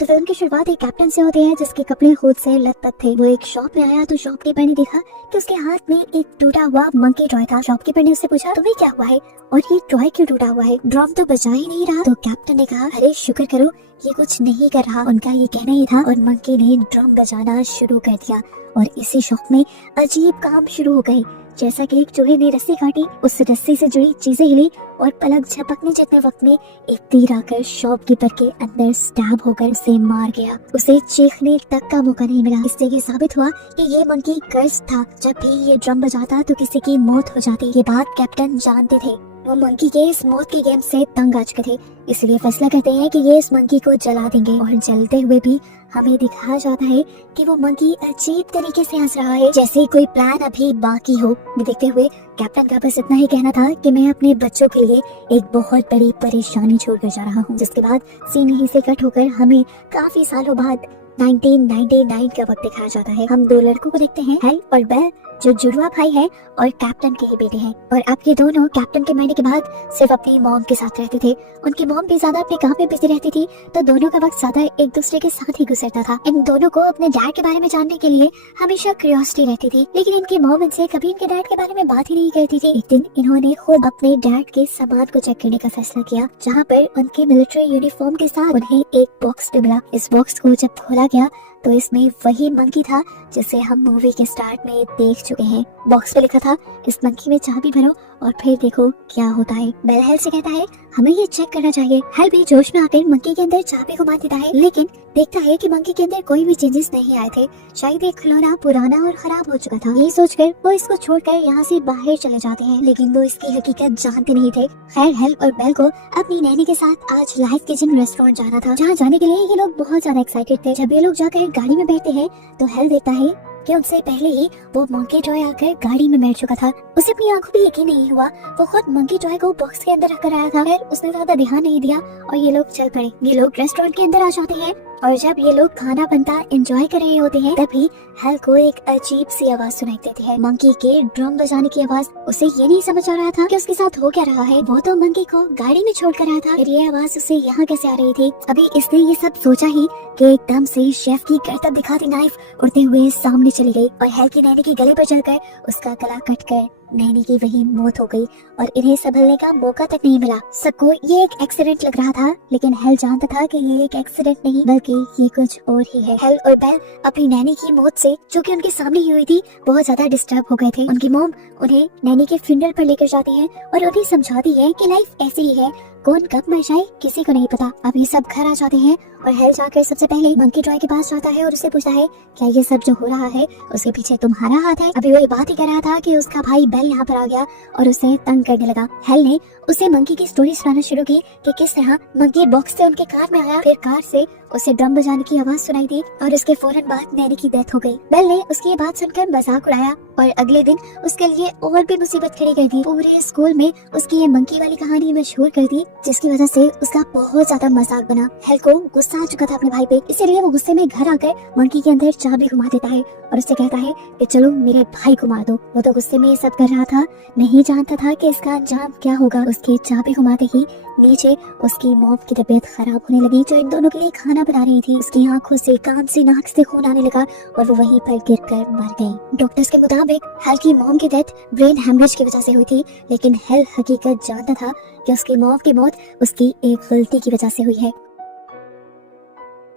तो फिल्म की शुरुआत एक कैप्टन से होती है जिसके कपड़े खुद से लथपथ थे। वो एक शॉप में आया तो शॉपकीपर ने देखा कि उसके हाथ में एक टूटा हुआ मंकी टॉय था। शॉपकीपर ने उससे पूछा, तुम्हें क्या हुआ है और ये टॉय क्यों टूटा हुआ है? ड्रम तो बजा ही नहीं रहा। तो कैप्टन ने कहा, अरे शुक्र करो ये कुछ नहीं कर रहा। उनका ये कहना ही था और मंकी ने ड्रम बजाना शुरू कर दिया और इसी शॉप में अजीब काम शुरू हो गए। जैसा कि एक चूहे ने रस्सी काटी, उस रस्सी से जुड़ी चीजें हिली और पलक झपकने जितने वक्त में एक तीर आकर शॉपकीपर के अंदर स्टैब होकर उसे मार गया। उसे चीखने तक का मौका नहीं मिला। इससे ये साबित हुआ कि ये मंकी कर्स था। जब भी ये ड्रम बजाता तो किसी की मौत हो जाती। ये बात कैप्टन जानते थे। वो मंकी के इस मौत के गेम से तंग आ चुके थे, इसलिए फैसला करते हैं कि ये इस मंकी को जला देंगे। और जलते हुए भी हमें दिखाया जाता है कि वो मंकी अजीब तरीके से हंस रहा है, जैसे कोई प्लान अभी बाकी हो। देखते हुए कैप्टन का बस इतना ही कहना था कि मैं अपने बच्चों के लिए एक बहुत बड़ी परेशानी छोड़कर जा रहा हूँ। जिसके बाद सीन यहीं से कट होकर हमें काफी सालों बाद 1999 का वक्त दिखाया जाता है। हम दो लड़कों को देखते हैं, हेल और बेल, जो जुड़वा भाई है और कैप्टन के ही बेटे हैं। और अब ये दोनों कैप्टन के मरने के बाद सिर्फ अपनी मॉम के साथ रहते थे। उनकी मॉम भी ज्यादा अपने काम में बिजी रहती थी, तो दोनों का वक्त ज्यादा एक दूसरे के साथ ही गुजरता था। इन दोनों को अपने डैड के बारे में जानने के लिए हमेशा क्यूरियोसिटी रहती थी, लेकिन इनकी मॉम इनसे कभी इनके डैड के बारे में बात ही नहीं करती थी। एक दिन इन्होंने खुद अपने डैड के सामान को चेक करने का फैसला किया, जहाँ पर उनके मिलिट्री यूनिफॉर्म के साथ उन्हें एक बॉक्स भी मिला। इस बॉक्स को जब खोला गया तो इसमें वही मंकी था जिसे हम मूवी के स्टार्ट में देख चुके हैं। बॉक्स पे लिखा था, इस मंकी में चाबी भरो और फिर देखो क्या होता है। बेल हेल से कहता है, हमें ये चेक करना चाहिए। हेल भी जोश में आकर मंकी के अंदर चाबी घुमा देता है, लेकिन देखता है कि मंकी के अंदर कोई भी चेंजेस नहीं आए थे। शायद ये खिलौना पुराना और खराब हो चुका था। यही सोचकर वो इसको छोड़कर यहाँ से बाहर चले जाते हैं, लेकिन वो इसकी हकीकत जानते नहीं थे। खैर, हेल और बेल को अपनी नैनी के साथ आज लाइफ किचन रेस्टोरेंट जाना था, जहाँ जाने के लिए ये लोग बहुत ज्यादा एक्साइटेड थे। जब ये लोग जाकर गाड़ी में बैठते हैं तो हेल देखता है कि उनसे पहले ही वो मंकी टॉय आकर गाड़ी में बैठ चुका था। उसे अपनी आंखों पे यकीन नहीं हुआ। वो खुद मंकी टॉय को बॉक्स के अंदर रखकर आया था। फिर उसने ज्यादा ध्यान नहीं दिया और ये लोग चल पड़े। ये लोग रेस्टोरेंट के अंदर आ जाते हैं और जब ये लोग खाना बनता एंजॉय कर रहे होते हैं, तभी हेल को एक अजीब सी आवाज सुनाई देती है, मंकी के ड्रम बजाने की आवाज। उसे ये नहीं समझ आ रहा था कि उसके साथ हो क्या रहा है। वो तो मंकी को गाड़ी में छोड़ कर आया था, फिर ये आवाज उसे यहाँ कैसे आ रही थी। अभी इसने ये सब सोचा ही कि एकदम से शेफ की करतब दिखाती नाइफ उड़ते हुए सामने चली गई और हेल की नैनी के गले पर चढ़कर उसका गला कट कर नैनी की वही मौत हो गई और इन्हें संभलने का मौका तक नहीं मिला। सबको ये एक एक्सीडेंट लग रहा था, लेकिन हेल जानता था कि ये एक एक्सीडेंट नहीं बल्कि ये कुछ और ही है। हेल और बेल अपनी नैनी की मौत से, जो कि उनके सामने ही हुई थी, बहुत ज्यादा डिस्टर्ब हो गए थे। उनकी मॉम उन्हें नैनी के फ्यूनरल पर लेकर जाती है और उन्हें समझाती है कि लाइफ ऐसी ही है, कौन कब मर जाए किसी को नहीं पता। अब ये सब घर आ जाते हैं और हेल जाकर सबसे पहले मंकी टॉय के पास जाता है और उससे पूछता है, क्या ये सब जो हो रहा है उसके पीछे तुम्हारा हाथ है? अभी वो ये बात ही कर रहा था कि उसका भाई बेल यहाँ पर आ गया और उसे तंग करने लगा। हेल ने उसे मंकी की स्टोरी सुनाना शुरू की कि किस तरह मंकी बॉक्स से उनके कार में आया, फिर कार से उसे ड्रम बजाने की आवाज सुनाई दी और उसके फौरन बाद नैनी की डेथ हो गई। बेल ने उसकी ये बात सुनकर मजाक उड़ाया और अगले दिन उसके लिए और भी मुसीबत खड़ी कर दी। पूरे स्कूल में उसकी ये मंकी वाली कहानी मशहूर कर दी, जिसकी वजह से उसका बहुत ज्यादा मजाक बना। हेल को गुस्सा आ चुका था अपने भाई पे, इसीलिए वो गुस्से में घर आकर मंकी के अंदर चाबी घुमा देता है और उससे कहता है कि चलो मेरे भाई को मार दो। वो तो गुस्से में ये सब कर रहा था, नहीं जानता था कि इसका अंजाम क्या होगा। उसकी चाबी घुमाते ही नीचे उसकी मॉम की तबीयत खराब होने लगी, जो इन दोनों के लिए खाना बना रही थी। उसकी आंखों से, कान से, नाक से खून आने लगा और वो वहीं पर गिरकर मर गई। डॉक्टर्स के मुताबिक हेल की मॉम की डेथ ब्रेन हेमरेज की वजह से हुई थी, लेकिन हेल हकीकत जानता था कि उसकी मॉम की मौत उसकी एक गलती की वजह से हुई है।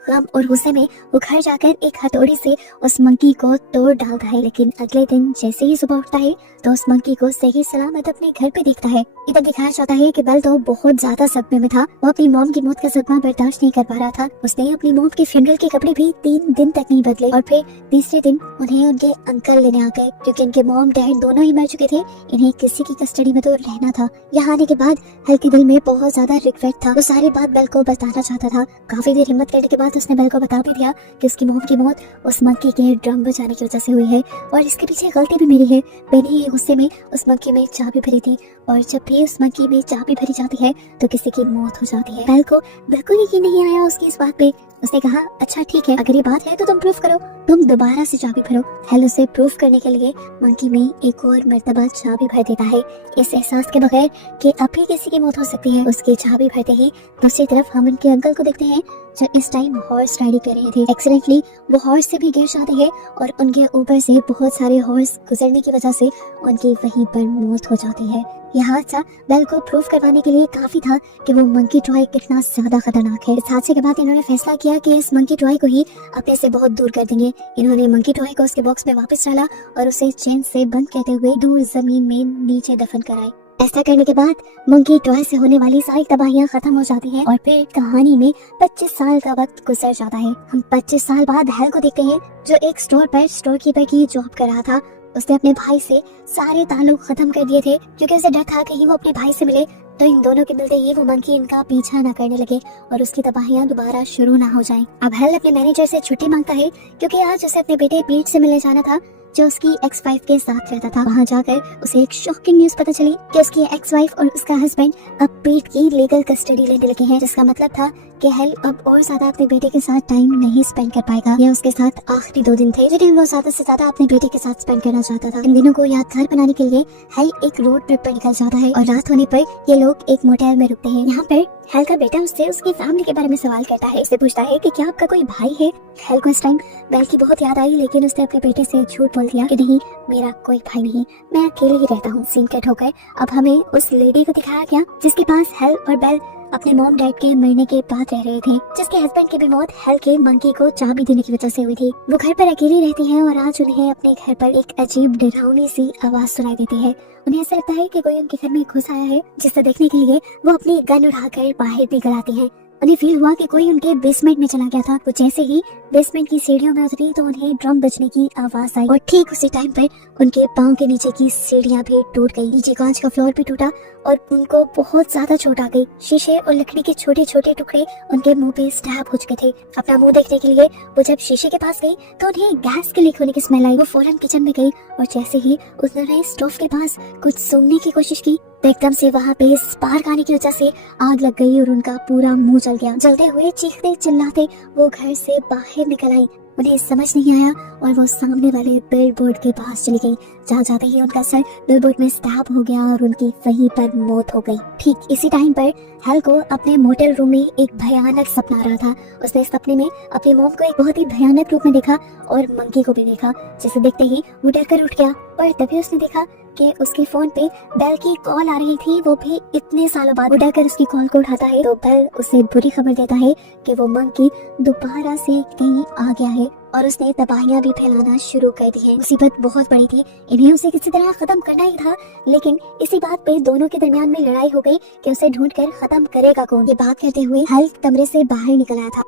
गम और गुस्से में वो घर जाकर एक हथौड़ी से उस मंकी को तोड़ डालता है, लेकिन अगले दिन जैसे ही सुबह उठता है तो उस मंकी को सही सलामत अपने घर पे दिखता है। इधर दिखाया जाता है कि बेल तो बहुत ज्यादा सदमे में था। वो अपनी मॉम की मौत का सदमा बर्दाश्त नहीं कर पा रहा था। उसने अपनी मॉम के फ्यूनरल के कपड़े भी 3 दिन तक नहीं बदले और फिर तीसरे दिन उन्हें उनके अंकल लेने आ गए, क्योंकि इनके मॉम डैड दोनों ही मर चुके थे। इन्हें किसी की कस्टडी में तो रहना था। यहाँ आने के बाद हेल के दिल में बहुत ज्यादा रिग्रेट था। वो सारी बात बेल को बताना चाहता था। काफी देर हिम्मत करने के बाद उसने बेल को बता भी दिया कि उसकी मॉम की मौत उस मंकी के ड्रम बजाने की वजह से हुई है और इसके पीछे गलती भी मेरी है। मैंने ये गुस्से में उस मंकी में चाबी भरी थी और जब भी उस मंकी में चाबी भरी जाती है तो किसी की मौत हो जाती है। बेल को बिल्कुल यकीन नहीं आया उसकी इस बात पे। उसने कहा अच्छा ठीक है, अगर ये बात है तो तुम प्रूफ करो, तुम दोबारा से चाबी भरो। हेल उसे प्रूफ करने के लिए मंकी में एक और मर्तबा चाबी भर देता है, इस एहसास के बगैर कि अब भी किसी की मौत हो सकती है। उसकी चाबी भरते ही दूसरी तरफ हम उनके अंकल को देखते हैं जो इस टाइम हॉर्स राइडिंग कर रहे थे। एक्सीडेंटली वो हॉर्स से भी गिर जाते हैं और उनके ऊपर से बहुत सारे हॉर्स गुजरने की वजह से उनकी वहीं पर मौत हो जाती है। यह हादसा बेल को प्रूफ करवाने के लिए काफी था कि वो मंकी टॉय कितना ज्यादा खतरनाक है। इस हादसे के बाद इन्होंने फैसला किया कि इस मंकी टॉय को ही अपने से बहुत दूर कर देंगे। इन्होंने मंकी टॉय को उसके बॉक्स में वापस डाला और उसे चेन से बंद करते हुए दूर जमीन में नीचे दफन कराए। ऐसा करने के बाद मंकी टॉय से होने वाली सारी तबाहियां खत्म हो जाती हैं और फिर कहानी में 25 साल का वक्त गुजर जाता है। हम 25 साल बाद हेल को देखते हैं जो एक स्टोर पर स्टोर कीपर की जॉब कर रहा था। उसने अपने भाई से सारे ताल्लुक खत्म कर दिए थे क्योंकि उसे डर था कहीं वो अपने भाई से मिले तो इन दोनों के मिलते ही वो मंकी इनका पीछा न करने लगे और उसकी तबाहियां दोबारा शुरू ना हो जाएं। अब हेल अपने मैनेजर से छुट्टी मांगता है क्योंकि आज उसे अपने बेटे पीट से मिलने जाना था जो उसकी एक्स वाइफ के साथ रहता था। वहाँ जाकर उसे एक शॉकिंग न्यूज पता चली कि उसकी एक्स वाइफ और उसका हस्बैंड अब पीट की लीगल कस्टडी लेने लगे हैं, जिसका मतलब था कि हेल अब और ज्यादा अपने बेटे के साथ टाइम नहीं स्पेंड कर पाएगा। यह उसके साथ आखिरी 2 दिन थे जिन्हें वो ज्यादा से ज्यादा अपने बेटे के साथ स्पेंड करना चाहता था। इन दिनों को यादगार बनाने के लिए हेल एक रोड ट्रिप पर निकल जाता है और रात होने पर ये लोग एक मोटेल में रुकते हैं। यहाँ पर हेल का बेटा उससे उसकी फैमिली के बारे में सवाल करता है। उससे पूछता है कि क्या आपका कोई भाई है। हेल को इस टाइम बेल की बहुत याद आई, लेकिन उसने अपने बेटे से झूठ बोल दिया कि नहीं, मेरा कोई भाई नहीं, मैं अकेले ही रहता हूँ। सीन कट होकर अब हमें उस लेडी को दिखाया गया जिसके पास हेल और बेल अपने मॉम डैड के मरने के बाद रह रहे थे, जिसके हस्बैंड की भी मौत हेल के मंकी को चाबी देने की वजह से हुई थी। वो घर पर अकेली रहती है और आज उन्हें अपने घर पर एक अजीब डरावनी सी आवाज सुनाई देती है। उन्हें ऐसा लगता है कि कोई उनके घर में घुस आया है, जिसे देखने के लिए वो अपनी गन उठाकर बाहर निकल आती है। उन्हें फील हुआ कि कोई उनके बेसमेंट में चला गया था। वो जैसे ही बेसमेंट की सीढ़ियों में उतरी तो उन्हें ड्रम बजने की आवाज आई और ठीक उसी टाइम पर उनके पाँव के नीचे की सीढ़ियां भी टूट गई। नीचे कांच का फ्लोर भी टूटा और उनको बहुत ज्यादा चोट आ गई। शीशे और लकड़ी के छोटे छोटे टुकड़े उनके मुंह पे स्टैब हो चुके थे। अपना मुंह देखने के लिए वो जब शीशे के पास गई तो उन्हें गैस के लीक होने की स्मेल आई। वो फौरन किचन में गई और जैसे ही उन्होंने स्टोव के पास कुछ सूंघने की कोशिश की तो एकदम से वहाँ पे स्पार्क आने की वजह से आग लग गई और उनका पूरा मुंह जल गया। जलते हुए चीखते चिल्लाते वो घर से बाहर निकल आई। उन्हें समझ नहीं आया और वो सामने वाले बिलबोर्ड के पास चली गई, जहाँ जाते ही उनका सर बिलबोर्ड में स्टैब हो गया और उनकी वहीं पर मौत हो गई। ठीक इसी टाइम पर हेल को अपने मोटेल रूम में एक भयानक सपना आ रहा था। उसने इस सपने में अपनी मॉम को एक बहुत ही भयानक रूप में देखा और मंकी को भी देखा, जिसे देखते ही वो डरकर उठ गया और तभी उसने देखा कि उसके फोन पे बेल की कॉल आ रही थी, वो भी इतने सालों बाद। वो डरकर उसकी कॉल को उठाता है तो बेल उसे बुरी खबर देता है कि वो मंकी दोबारा से कहीं आ गया है और उसने तबाहियां भी फैलाना शुरू कर दी है। मुसीबत बहुत बड़ी थी, इन्हें उसे किसी तरह खत्म करना ही था, लेकिन इसी बात पे दोनों के दरमियान में लड़ाई हो गई कि उसे ढूंढकर खत्म करेगा कौन। ये बात करते हुए हेल कमरे से बाहर निकल आया था।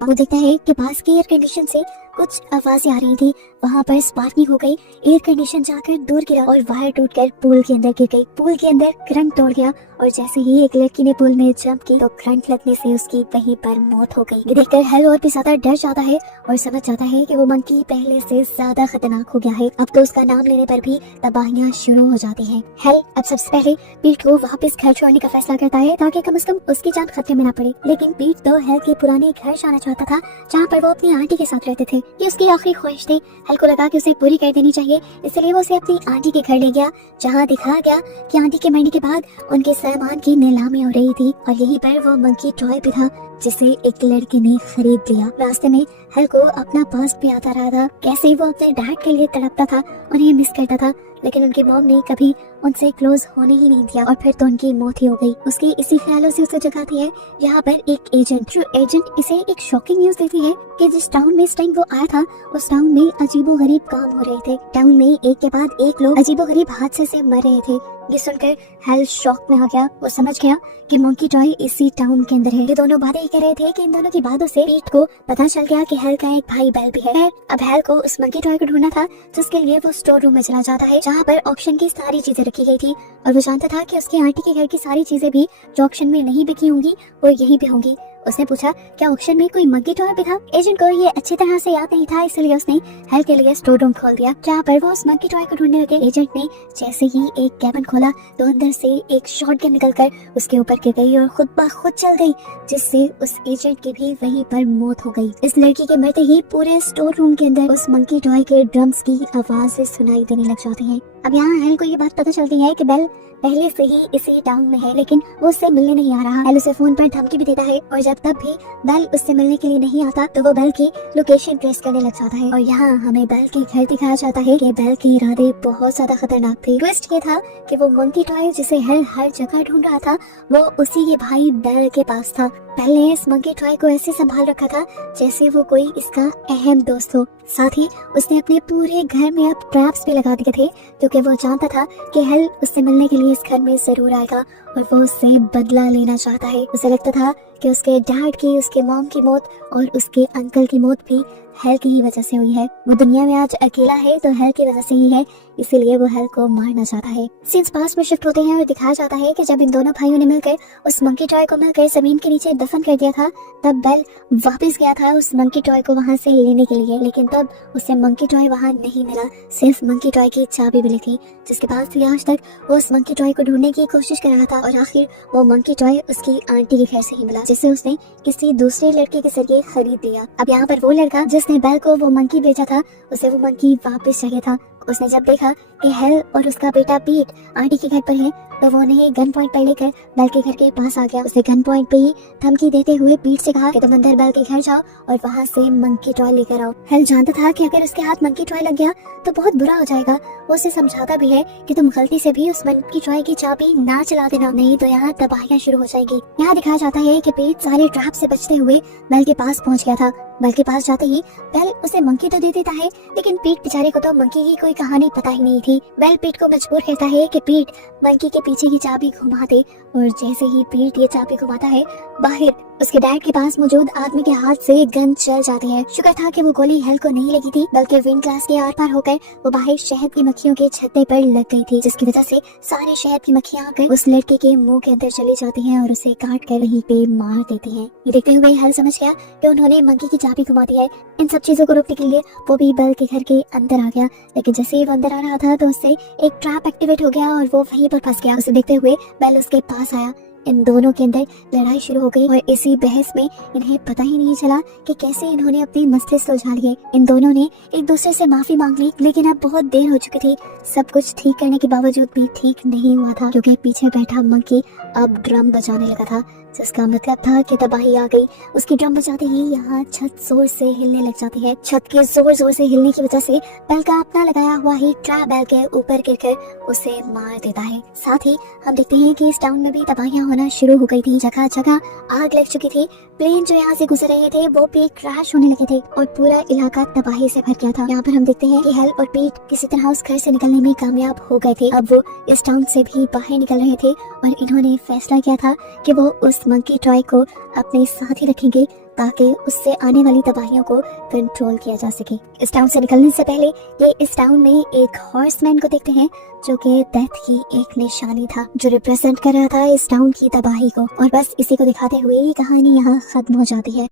वो देखता है कि पास के एयर कंडीशन से कुछ आवाजें आ रही थी। वहाँ पर स्पार्किंग हो गई, एयर कंडीशन जाकर दूर गिरा और वायर टूटकर पूल के अंदर गिर गई। पूल के अंदर करंट तोड़ गया और जैसे ही एक लड़की ने पूल में जंप की तो करंट लगने से उसकी वहीं पर मौत हो गई। ये देखकर हेल और भी ज्यादा डर जाता है और समझ जाता है कि वो मंकी पहले से ज्यादा खतरनाक हो गया है। अब तो उसका नाम लेने पर भी तबाहियां शुरू हो जाती हैं। हेल अब सबसे पहले पीट को वापस घर छोड़ने का फैसला करता है ताकि कम से कम उसकी जान खतरे में न पड़े। लेकिन पीट तो हेल के पुराने घर जाना चाहता था जहाँ पर वो अपनी आंटी के साथ रहते थे। ये उसकी आखिरी ख्वाहिश थी। हेल को लगा कि उसे पूरी कर देनी चाहिए, इसलिए वो उसे अपनी आंटी के घर ले गया, जहाँ दिखाया गया कि आंटी के मरने के बाद उनके सामान की नीलामी हो रही थी और यहीं पर वो मंकी टॉय भी था जिसे एक लड़के ने खरीद लिया। रास्ते में हेल को अपना पास्ट भी आता रहा था, कैसे वो अपने डैड के लिए तड़पता था, उन्हें मिस करता था, लेकिन उनकी मॉम ने कभी उनसे क्लोज होने ही नहीं दिया और फिर तो उनकी मौत ही हो गई। उसकी इसी ख्यालों से उसे जगाती है यहाँ पर एक एजेंट। जो एजेंट इसे एक शॉकिंग न्यूज देती है कि जिस टाउन में इस टाइम वो आया था उस टाउन में अजीबोगरीब काम हो रहे थे। टाउन में एक के बाद एक लोग अजीबोगरीब हादसे से मर रहे थे। ये सुनकर हेल शॉक में आ गया। वो समझ गया कि मंकी टॉय इसी टाउन के अंदर है। ये दोनों बातें कर रहे थे कि इन दोनों की बातों से पीट को पता चल गया कि हेल का एक भाई बेल भी है। अब हेल को उस मंकी टॉय को ढूंढना था, जिसके लिए वो स्टोर रूम में चला जाता है जहाँ पर ऑक्शन की सारी चीजें रखी गई थी और वो जानता था कि उसकी आंटी के घर की सारी चीजें भी जो ऑक्शन में नहीं बिकी होंगी वो यहीं पे होंगी। उसने पूछा क्या ऑक्शन में कोई मंकी टॉय भी था। एजेंट को ये अच्छी तरह से याद नहीं था, इसलिए उसने हेल के लिए स्टोर रूम खोल दिया जहाँ पर वो उस मंकी टॉय को ढूंढने लगे। एजेंट ने जैसे ही एक कैबिन खोला तो अंदर से एक शॉटगन निकलकर उसके ऊपर गिर गई और खुद ब खुद चल गई, जिससे उस एजेंट की भी वहीं पर मौत हो गई। इस लड़की के मरते ही पूरे स्टोर रूम के अंदर उस मंकी टॉय के ड्रम्स की आवाज़ें सुनाई देने लग जाती हैं। अब यहाँ हेल को ये बात पता चलती है कि बेल पहले से ही इसी टाउन में है, लेकिन वो उससे मिलने नहीं आ रहा। बेल उसे फोन पर धमकी भी देता है और जब तब भी बेल उससे मिलने के लिए नहीं आता तो वो बेल की लोकेशन ट्रेस करने लग जाता है। और यहाँ हमें बेल के घर दिखाया जाता है कि बेल के इरादे बहुत ज्यादा खतरनाक थे। ट्विस्ट ये था कि वो मंकी टॉय जिसे हेल हर जगह ढूंढ रहा था वो उसी के भाई बेल के पास था। बेल ने इस मंकी टॉय को ऐसे संभाल रखा था जैसे वो कोई इसका अहम दोस्त हो। साथ ही उसने अपने पूरे घर में अब ट्रैप्स भी लगा दिए थे क्योंकि वो जानता था कि हेल उससे मिलने के लिए इस घर में जरूर आएगा और वो उससे बदला लेना चाहता है। उसे लगता था कि उसके डैड की, उसके मॉम की मौत और उसके अंकल की मौत भी हेल की ही वजह से हुई है। वो दुनिया में आज अकेला है तो हेल की वजह से ही है, इसीलिए वो हेल को मारना चाहता है। सीन्स पास में शिफ्ट होते हैं और दिखाया जाता है कि जब इन दोनों भाइयों ने मिलकर उस मंकी टॉय को मिलकर जमीन के नीचे दफन कर दिया था तब बेल वापस गया था उस मंकी टॉय को वहां से लेने के लिए, लेकिन तब उसे मंकी टॉय वहां नहीं मिला, सिर्फ मंकी टॉय की चाबी मिली थी जिसके बाद से आज तक वो उस मंकी टॉय को ढूंढने की कोशिश कर रहा था। और आखिर वो मंकी टॉय उसकी आंटी के घर से ही मिला जिसे उसने किसी दूसरे लड़के के जरिए खरीद लिया। अब यहाँ पर वो लड़का जिसने बेल को वो मंकी बेचा था उसे वो मंकी वापस चाहिए था। उसने जब देखा कि हेल और उसका बेटा पीट आंटी के घर पर है तो वो उन्हें गन पॉइंट पर लेकर बेल के घर के पास आ गया। उसे गन पॉइंट पे ही धमकी देते हुए पीट से कहा कि तुम अंदर बेल के घर जाओ और वहाँ से मंकी टॉय लेकर आओ। हेल जानता था कि अगर उसके हाथ मंकी टॉय लग गया तो बहुत बुरा हो जाएगा। वो उसे समझाता भी है कि तुम गलती से भी उस मंकी टॉय की चाबी ना चला देना, नहीं तो यहाँ तबाहियां शुरू हो जाएगी। यहाँ दिखाया जाता है कि पीट सारे ट्रैप से बचते हुए बेल के पास पहुँच गया था। बेल के पास जाते ही बेल उसे मंकी तो दे देता है, लेकिन पीट बेचारे को तो मंकी की कोई कहानी पता ही नहीं थी। बेल पीट को मजबूर करता है कि पीट मंकी के पीछे की चाबी घुमा दे और जैसे ही पीट ये चाबी घुमाता है बाहर उसके डैड के पास मौजूद आदमी के हाथ से गन चल जाती है। शुक्र था कि वो गोली हेल को नहीं लगी थी, बल्कि विंड ग्लास के आर पार होकर वो बाहर शहद की मक्खियों के छत्ते पर लग गई थी, जिसकी वजह से सारे शहद की मक्खियां आकर उस लड़के के मुंह के अंदर चली जाती हैं और उसे काट कर वहीं पे मार देती हैं। ये देखते हुए हेल समझ गया कि उन्होंने मंकी की चाबी घुमा दी है। इन सब चीजों को रोकने के लिए वो भी बेल के घर के अंदर आ गया, लेकिन जैसे ही वो अंदर आ रहा था तो उससे एक ट्रैप एक्टिवेट हो गया और वो वहीं पर फंस गया। उसे देखते हुए बेल उसके पास आया। इन दोनों के अंदर लड़ाई शुरू हो गई और इसी बहस में इन्हें पता ही नहीं चला कि कैसे इन्होंने अपने मस्तिष्क सुलझा लिए। इन दोनों ने एक दूसरे से माफी मांग ली, लेकिन अब बहुत देर हो चुकी थी। सब कुछ ठीक करने के बावजूद भी ठीक नहीं हुआ था क्योंकि पीछे बैठा मंकी अब ड्रम बजाने लगा था, जिसका मतलब था कि तबाही आ गई। उसकी ड्रम बजाते ही यहाँ छत जोर से हिलने लग जाती है। छत के जोर जोर से हिलने की वजह से बेल का अपना लगाया हुआ ही ट्रैप बेल के ऊपर गिरकर उसे मार देता है। साथ ही हम देखते हैं कि इस टाउन में भी तबाहियां होना शुरू हो गई थी। जगह जगह आग लग चुकी थी। प्लेन जो यहाँ से गुजर रहे थे वो भी क्रैश होने लगे थे और पूरा इलाका तबाही से भर गया था। यहाँ पर हम देखते हैं कि हेल और पीट किसी तरह उस घर से निकलने में कामयाब हो गए थे। अब वो इस टाउन से भी बाहर निकल रहे थे और इन्होंने फैसला किया था कि वो उस मंकी टॉय को अपने साथ ही रखेंगे ताकि उससे आने वाली तबाहियों को कंट्रोल किया जा सके। इस टाउन से निकलने से पहले ये इस टाउन में एक हॉर्समैन को देखते हैं जो कि डेथ की एक निशानी था, जो रिप्रेजेंट कर रहा था इस टाउन की तबाही को। और बस इसी को दिखाते हुए ये कहानी यहाँ खत्म हो जाती है।